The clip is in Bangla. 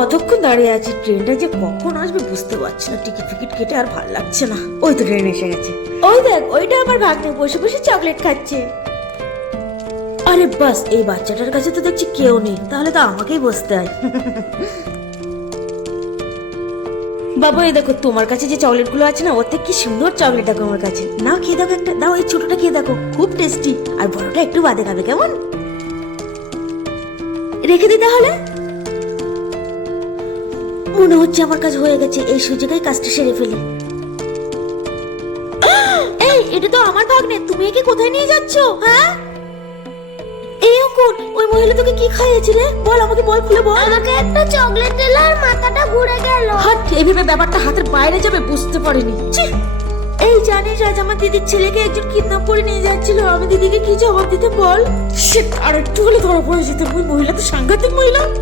কতক্ষণ দাঁড়িয়ে আছি ট্রেনটা যে কখন আসবে বুঝতে পারছি না। টিকিট ফিকিট কেটে আর ভালো লাগছে না। ওই তো ট্রেন এসে গেছে। ওই দেখ ওইটা আমার ভাগ্নে বসে বসে চকলেট খাচ্ছে। আরে বাস এই বাচ্চাটার কাছে তো দেখছি কেউ নেই তাহলে তো আমাকেই বসতে হয়। বাবা এই দেখো তোমার কাছে যে চকলেটগুলো আছে না ওর থেকে কি সুন্দর চকলেট দেখো আমার কাছে। নাও খেয়ে দেখো একটা দাও এই ছোটটা খেয়ে দেখো খুব টেস্টি আর বড়টা একটু বাদে খাবে কেমন? রেখে দি তাহলে? মনে হচ্ছে আমার কাজ হয়ে গেছে। এই সুযোগেই কাজটা সেরে ফেলি। এই এটা তো আমার ভাগ্নে। তুমি একে কোথায় নিয়ে যাচ্ছ হ্যাঁ? এই ওই মহিলা তোকে কি খাইয়েছিল? বল আমাকে বল খুলে বল। আমাকে একটা চকলেট দিল আর মাথাটা ঘুরে গেল। হাট ব্যাপারটা হাতের বাইরে যাবে বুঝতে পারিনি! এই জানিস আজ আমার দিদির ছেলেকে একজন কিডন্যাপ করে নিয়ে যাচ্ছিল। আমি দিদিকে কি জবাব দিতে বল? সে আর একটু হলে ধরা পড়ে যেত ওই মহিলা তো সাংঘাতিক মহিলা।